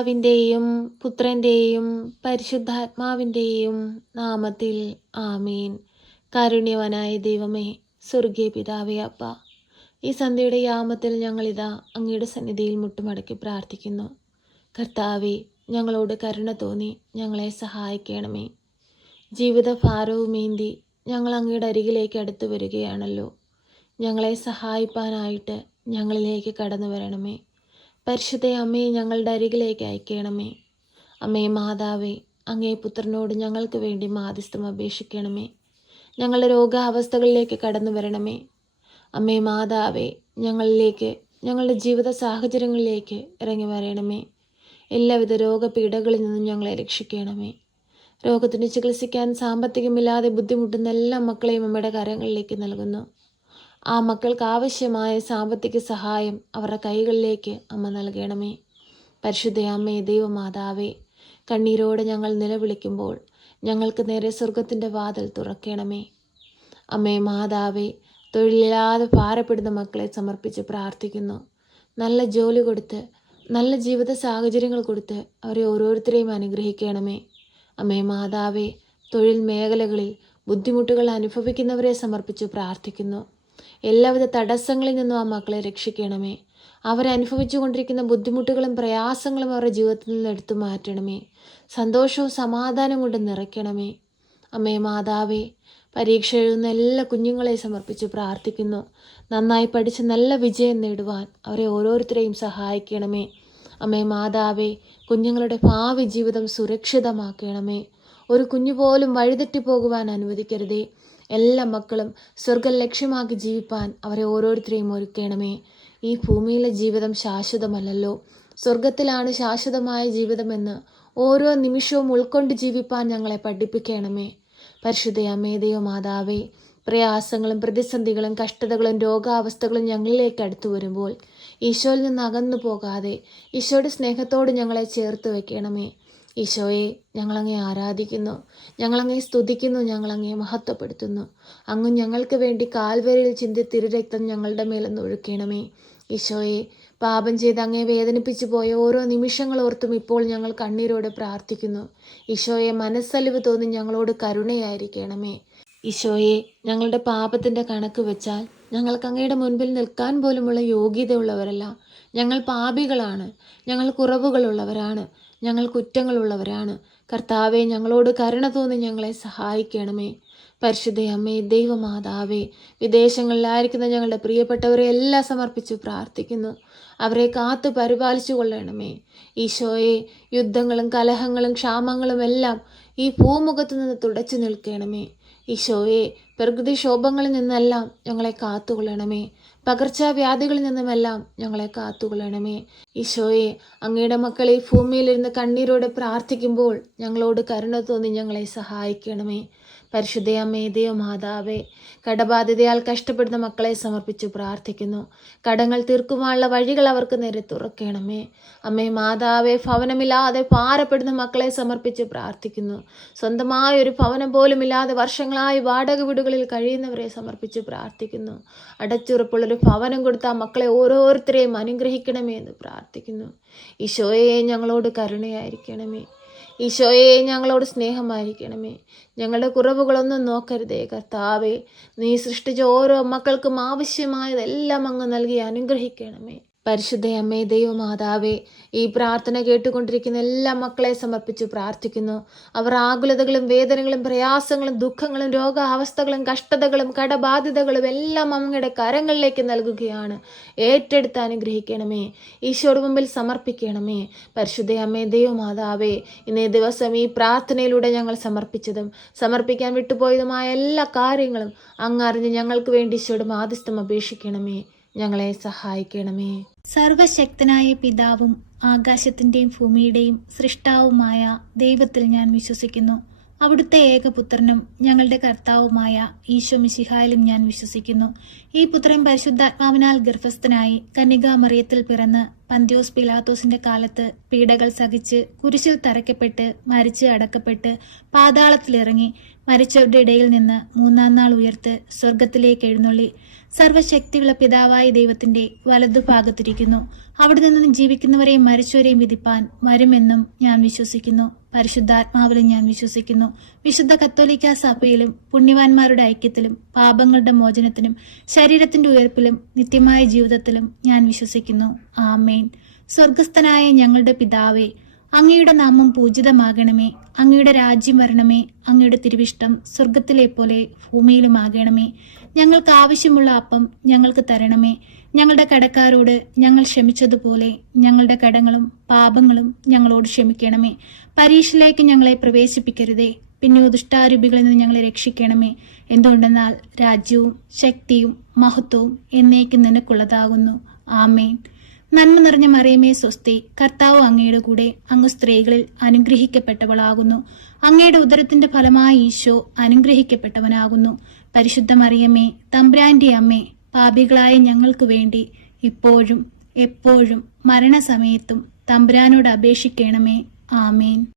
പിതാവിൻ്റെയും പുത്രൻ്റെയും പരിശുദ്ധാത്മാവിൻ്റെയും നാമത്തിൽ ആമീൻ. കാരുണ്യവാനായ ദൈവമേ, സ്വർഗീയ പിതാവേ, അപ്പ, ഈ സന്ധ്യയുടെ യാമത്തിൽ ഞങ്ങളിതാ അങ്ങയുടെ സന്നിധിയിൽ മുട്ടുമടക്കി പ്രാർത്ഥിക്കുന്നു. കർത്താവേ, ഞങ്ങളോട് കരുണ തോന്നി ഞങ്ങളെ സഹായിക്കണമേ. ജീവിതഭാരവുമേന്തി ഞങ്ങൾ അങ്ങയുടെ അരികിലേക്ക് അടുത്തു വരികയാണല്ലോ. ഞങ്ങളെ സഹായിപ്പാനായിട്ട് ഞങ്ങളിലേക്ക് കടന്നു വരണമേ. പരിശുദ്ധ അമ്മയെ ഞങ്ങളുടെ അരികിലേക്ക് അയക്കണമേ. അമ്മേ മാതാവേ, അങ്ങേ പുത്രനോട് ഞങ്ങൾക്ക് വേണ്ടി മാധ്യസ്ഥം അപേക്ഷിക്കണമേ. ഞങ്ങളുടെ രോഗാവസ്ഥകളിലേക്ക് കടന്നു വരണമേ. അമ്മേ മാതാവേ, ഞങ്ങളിലേക്ക്, ഞങ്ങളുടെ ജീവിത സാഹചര്യങ്ങളിലേക്ക് ഇറങ്ങി വരണമേ. എല്ലാവിധ രോഗപീഠകളിൽ നിന്നും ഞങ്ങളെ രക്ഷിക്കണമേ. രോഗത്തിന് ചികിത്സിക്കാൻ സാമ്പത്തികമില്ലാതെ ബുദ്ധിമുട്ടുന്ന എല്ലാ മക്കളെയും അമ്മയുടെ കരങ്ങളിലേക്ക് നൽകുന്നു. ആ മക്കൾക്ക് ആവശ്യമായ സാമ്പത്തിക സഹായം അവരുടെ കൈകളിലേക്ക് അമ്മ നൽകണമേ. പരിശുദ്ധ അമ്മേ, ദൈവമാതാവേ, കണ്ണീരോടെ ഞങ്ങൾ നിലവിളിക്കുമ്പോൾ ഞങ്ങൾക്ക് നേരെ സ്വർഗത്തിൻ്റെ വാതിൽ തുറക്കണമേ. അമ്മേ മാതാവേ, തൊഴിലില്ലാതെ ഭാരപ്പെടുന്ന മക്കളെ സമർപ്പിച്ച് പ്രാർത്ഥിക്കുന്നു. നല്ല ജോലി കൊടുത്ത്, നല്ല ജീവിത സാഹചര്യങ്ങൾ കൊടുത്ത് അവരെ ഓരോരുത്തരെയും അനുഗ്രഹിക്കണമേ. അമ്മേ മാതാവേ, തൊഴിൽ മേഖലകളിൽ ബുദ്ധിമുട്ടുകൾ അനുഭവിക്കുന്നവരെ സമർപ്പിച്ച് പ്രാർത്ഥിക്കുന്നു. എല്ലാവിധ തടസ്സങ്ങളിൽ നിന്നും ആ മക്കളെ രക്ഷിക്കണമേ. അവരനുഭവിച്ചു കൊണ്ടിരിക്കുന്ന ബുദ്ധിമുട്ടുകളും പ്രയാസങ്ങളും അവരുടെ ജീവിതത്തിൽ നിന്ന് എടുത്തു മാറ്റണമേ. സന്തോഷവും സമാധാനവും കൊണ്ട് നിറയ്ക്കണമേ. അമ്മേ മാതാവേ, പരീക്ഷ എഴുതുന്ന എല്ലാ കുഞ്ഞുങ്ങളെ സമർപ്പിച്ച് പ്രാർത്ഥിക്കുന്നു. നന്നായി പഠിച്ച് നല്ല വിജയം നേടുവാൻ അവരെ ഓരോരുത്തരെയും സഹായിക്കണമേ. അമ്മേ മാതാവേ, കുഞ്ഞുങ്ങളുടെ ഭാവി ജീവിതം സുരക്ഷിതമാക്കണമേ. ഒരു കുഞ്ഞു പോലും വഴിതെറ്റി പോകുവാൻ അനുവദിക്കരുതേ. എല്ലാ മക്കളും സ്വർഗം ലക്ഷ്യമാക്കി ജീവിപ്പാൻ അവരെ ഓരോരുത്തരെയും ഒരുക്കണമേ. ഈ ഭൂമിയിലെ ജീവിതം ശാശ്വതമല്ലല്ലോ, സ്വർഗത്തിലാണ് ശാശ്വതമായ ജീവിതമെന്ന് ഓരോ നിമിഷവും ഉൾക്കൊണ്ട് ജീവിപ്പാൻ ഞങ്ങളെ പഠിപ്പിക്കണമേ. പരിശുദ്ധ അമ്മേ, ദൈവമാതാവേ, പ്രയാസങ്ങളും പ്രതിസന്ധികളും കഷ്ടതകളും രോഗാവസ്ഥകളും ഞങ്ങളിലേക്ക് അടുത്തു വരുമ്പോൾ ഈശോയിൽ നിന്ന് അകന്നു പോകാതെ ഈശോയുടെ സ്നേഹത്തോട് ഞങ്ങളെ ചേർത്ത് വെക്കണമേ. ഈശോയെ, ഞങ്ങളങ്ങേ ആരാധിക്കുന്നു, ഞങ്ങളങ്ങേ സ്തുതിക്കുന്നു, ഞങ്ങളങ്ങേ മഹത്വപ്പെടുത്തുന്നു. അങ്ങ് ഞങ്ങൾക്ക് വേണ്ടി കാൽവരിയിൽ ചിന്തി തിരുരക്തം ഞങ്ങളുടെ മേലൊന്ന് ഒഴുക്കണമേ. ഈശോയെ, പാപം ചെയ്ത് അങ്ങേ വേദനിപ്പിച്ചു പോയ ഓരോ നിമിഷങ്ങളോർത്തും ഇപ്പോൾ ഞങ്ങൾ കണ്ണീരോടെ പ്രാർത്ഥിക്കുന്നു. ഈശോയെ, മനസ്സലിവ് തോന്നി ഞങ്ങളോട് കരുണയായിരിക്കണമേ. ഈശോയെ, ഞങ്ങളുടെ പാപത്തിൻ്റെ കണക്ക് വെച്ചാൽ ഞങ്ങൾക്ക് അങ്ങയുടെ മുൻപിൽ നിൽക്കാൻ പോലുമുള്ള യോഗ്യതയുള്ളവരല്ല. ഞങ്ങൾ പാപികളാണ്, ഞങ്ങൾ കുറവുകളുള്ളവരാണ്, ഞങ്ങൾ കുറ്റങ്ങളുള്ളവരാണ്. കർത്താവെ, ഞങ്ങളോട് കരുണ തോന്നി ഞങ്ങളെ സഹായിക്കണമേ. പരിശുദ്ധ അമ്മേ, ദൈവമാതാവേ, വിദേശങ്ങളിലായിരിക്കുന്ന ഞങ്ങളുടെ പ്രിയപ്പെട്ടവരെ എല്ലാം സമർപ്പിച്ച് പ്രാർത്ഥിക്കുന്നു. അവരെ കാത്തു പരിപാലിച്ചു കൊള്ളണമേ. ഈശോയെ, യുദ്ധങ്ങളും കലഹങ്ങളും ക്ഷാമങ്ങളും എല്ലാം ഈ ഭൂമുഖത്തു നിന്ന് തുടച്ചു നിൽക്കണമേ. ഈശോയെ, പ്രകൃതിക്ഷോഭങ്ങളിൽ നിന്നെല്ലാം ഞങ്ങളെ കാത്തുകൊള്ളണമേ. പകർച്ചവ്യാധികളിൽ നിന്നുമെല്ലാം ഞങ്ങളെ കാത്തുകൊള്ളണമേ. ഈശോയെ, അങ്ങയുടെ മക്കൾ ഈ ഭൂമിയിലിരുന്ന് കണ്ണീരോടെ പ്രാർത്ഥിക്കുമ്പോൾ ഞങ്ങളോട് കരുണ തോന്നി ഞങ്ങളെ സഹായിക്കണമേ. പരിശുദ്ധ അമ്മേ, ദൈവമാതാവേ, കടബാധിതയാൽ കഷ്ടപ്പെടുന്ന മക്കളെ സമർപ്പിച്ചു പ്രാർത്ഥിക്കുന്നു. കടങ്ങൾ തീർക്കുവാനുള്ള വഴികൾ അവർക്ക് നേരെ തുറക്കണമേ. അമ്മേ മാതാവേ, ഭവനമില്ലാതെ ഭാരപ്പെടുന്ന മക്കളെ സമർപ്പിച്ച് പ്രാർത്ഥിക്കുന്നു. സ്വന്തമായ ഒരു ഭവനം പോലും ഇല്ലാതെ വർഷങ്ങളായി വാടക വീടുകളിൽ കഴിയുന്നവരെ സമർപ്പിച്ച് പ്രാർത്ഥിക്കുന്നു. അടച്ചുറപ്പുള്ളൊരു ഭവനം കൊടുത്ത ആ മക്കളെ ഓരോരുത്തരെയും അനുഗ്രഹിക്കണമേ എന്ന് പ്രാർത്ഥിക്കുന്നു. ഈശോയെ, ഞങ്ങളോട് കരുണയായിരിക്കണമേ. ഈശോയെ, ഞങ്ങളോട് സ്നേഹമായിരിക്കണമേ. ഞങ്ങളുടെ കുറവുകളൊന്നും നോക്കരുതേ. കർത്താവേ, നീ സൃഷ്ടിച്ച ഓരോ മക്കൾക്കും ആവശ്യമായതെല്ലാം അങ്ങ് നൽകി അനുഗ്രഹിക്കണമേ. പരിശുദ്ധ അമ്മേ, ദൈവമാതാവേ, ഈ പ്രാർത്ഥന കേട്ടുകൊണ്ടിരിക്കുന്ന എല്ലാ മക്കളെ സമർപ്പിച്ച് പ്രാർത്ഥിക്കുന്നു. അവർ ആകുലതകളും വേദനകളും പ്രയാസങ്ങളും ദുഃഖങ്ങളും രോഗാവസ്ഥകളും കഷ്ടതകളും കടബാധ്യതകളും എല്ലാം അങ്ങയുടെ കരങ്ങളിലേക്ക് നൽകുകയാണ്. ഏറ്റെടുത്ത് അനുഗ്രഹിക്കണമേ. ഈശോയുടെ മുമ്പിൽ സമർപ്പിക്കണമേ. പരിശുദ്ധ അമ്മേ, ദൈവമാതാവേ, ഇന്നേ ദിവസം ഈ പ്രാർത്ഥനയിലൂടെ ഞങ്ങൾ സമർപ്പിച്ചതും സമർപ്പിക്കാൻ വിട്ടുപോയതുമായ എല്ലാ കാര്യങ്ങളും അങ്ങ് അറിഞ്ഞ് ഞങ്ങൾക്ക് വേണ്ടി ഈശോയുടെ മാധ്യസ്ഥം അപേക്ഷിക്കണമേ. ഞങ്ങളെ സഹായിക്കണമേ. സർവശക്തനായ പിതാവും ആകാശത്തിന്റെയും ഭൂമിയുടെയും സൃഷ്ടാവുമായ ദൈവത്തിൽ ഞാൻ വിശ്വസിക്കുന്നു. അവിടുത്തെ ഏകപുത്രനും ഞങ്ങളുടെ കർത്താവുമായ ഈശോ മിശിഹായിലും ഞാൻ വിശ്വസിക്കുന്നു. ഈ പുത്രൻ പരിശുദ്ധാത്മാവിനാൽ ഗർഭസ്ഥനായി കന്യകാമറിയത്തിൽ പിറന്ന് പന്തിയോസ് പിലാത്തോസിന്റെ കാലത്ത് പീഡകൾ സഹിച്ച് കുരിശിൽ തറയ്ക്കപ്പെട്ട് മരിച്ച് അടക്കപ്പെട്ട് പാതാളത്തിലിറങ്ങി മരിച്ചവരുടെ ഇടയിൽ നിന്ന് മൂന്നാം നാൾ ഉയർത്ത് സ്വർഗത്തിലേക്ക് എഴുന്നള്ളി സർവശക്തിയുള്ള പിതാവായ ദൈവത്തിന്റെ വലതുഭാഗത്തിരിക്കുന്നു. അവിടെ നിന്ന് ജീവിക്കുന്നവരെയും മരിച്ചവരെയും വിധിപ്പാൻ വരുമെന്നും ഞാൻ വിശ്വസിക്കുന്നു. പരിശുദ്ധാത്മാവിലും ഞാൻ വിശ്വസിക്കുന്നു. വിശുദ്ധ കത്തോലിക്ക സഭയിലും പുണ്യവാന്മാരുടെ ഐക്യത്തിലും പാപങ്ങളുടെ മോചനത്തിനും ശരീരത്തിന്റെ ഉയർപ്പിലും നിത്യമായ ജീവിതത്തിലും ഞാൻ വിശ്വസിക്കുന്നു. ആമേൻ. സ്വർഗസ്ഥനായ ഞങ്ങളുടെ പിതാവേ, അങ്ങയുടെ നാമം പൂജിതമാകണമേ. അങ്ങയുടെ രാജ്യം വരണമേ. അങ്ങയുടെ തിരുവിഷ്ടം സ്വർഗത്തിലെ പോലെ ഭൂമിയിലുമാകണമേ. ഞങ്ങൾക്ക് ആവശ്യമുള്ള അപ്പം ഞങ്ങൾക്ക് തരണമേ. ഞങ്ങളുടെ കടക്കാരോട് ഞങ്ങൾ ക്ഷമിച്ചതുപോലെ ഞങ്ങളുടെ കടങ്ങളും പാപങ്ങളും ഞങ്ങളോട് ക്ഷമിക്കണമേ. പരീക്ഷയിലേക്ക് ഞങ്ങളെ പ്രവേശിപ്പിക്കരുതേ, പിന്നെ ദുഷ്ടാരൂപികളിൽ നിന്ന് ഞങ്ങളെ രക്ഷിക്കണമേ. എന്തുകൊണ്ടെന്നാൽ രാജ്യവും ശക്തിയും മഹത്വവും എന്നേക്കും നിനക്കുള്ളതാകുന്നു. ആമേൻ. നന്മ നിറഞ്ഞ മറിയമേ സ്വസ്തി, കർത്താവ് അങ്ങയുടെ കൂടെ, അങ്ങ് സ്ത്രീകളിൽ അനുഗ്രഹിക്കപ്പെട്ടവളാകുന്നു. അങ്ങയുടെ ഉദരത്തിന്റെ ഫലമായ ഈശോ അനുഗ്രഹിക്കപ്പെട്ടവനാകുന്നു. പരിശുദ്ധ മറിയമേ, തമ്പുരാന്റെ അമ്മേ, പാപികളായ ഞങ്ങൾക്ക് വേണ്ടി ഇപ്പോഴും എപ്പോഴും മരണസമയത്തും തമ്പുരാനോട് അപേക്ഷിക്കണമേ. ആമേൻ.